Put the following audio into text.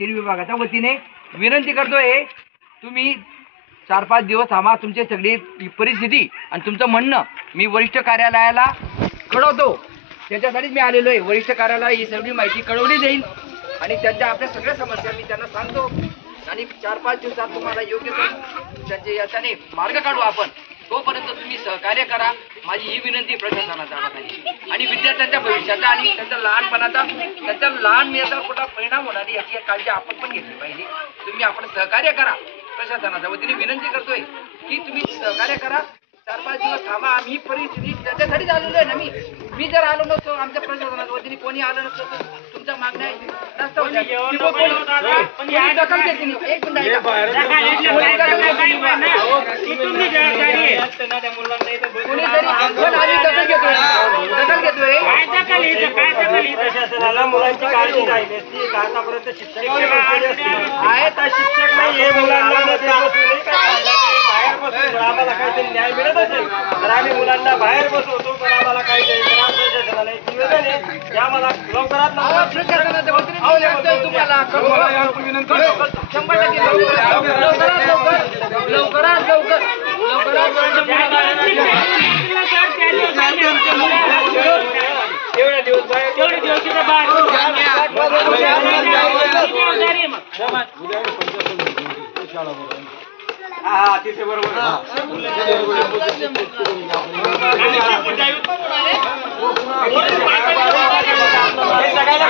विभागाच्या वतीने विनंती करतोय, तुम्ही 4-5 दिवस थांबा. तुमची सगळी परिस्थिती आणि तुमचं म्हणणं मी वरिष्ठ कार्यालयाला कळवतो. त्याच्यासाठीच मी आलेलो आहे. वरिष्ठ कार्यालयाला ही सगळी माहिती कळवली जाईल आणि त्यांच्या आपल्या सगळ्या समस्या मी त्यांना सांगतो आणि 4-5 दिवसात तुम्हाला योग्य त्यांचे याच्याने मार्ग काढू आपण. तोपर्यंत तुम्ही सहकार्य करा, माझी ही विनंती प्रशासनाच्या हाताखाली. आणि विद्यार्थ्यांच्या भविष्याचा आणि त्यांच्या लहानपणाचा, त्यांच्या लहान याचा कुठला परिणाम होणार याची काळजी आपण पण घेतली पाहिजे. तुम्ही आपण सहकार्य करा. प्रशासनाच्या वतीने विनंती करतोय की तुम्ही सहकार्य करा. 4-5 दिवस थांबा. आम्ही परिस्थिती त्याच्यासाठीच आलेलो आहे ना. मी जर आलो नसतो, आमच्या प्रशासनाच्या वतीने कोणी आलं नसतं, तुमच्या मागण्या नसतं होत्या. दखल घेतली नाही. एक मिनिट ऐका. प्रशासनाला मुलांची काळजी राहिली असती. आतापर्यंत शिक्षक नाही हे मुलांना बाहेर बसून आम्हाला काहीतरी न्याय मिळत असेल तर आम्ही मुलांना बाहेर बसवतो. पण आम्हाला काहीतरी प्रशासनाला एक निवेदन आहे की आम्हाला लवकरात प्रशासनाच्या वतीने तुम्हाला 100% लवकरात तेवढे दिवस बाहेर हा तिथे बरोबर सगळ्याला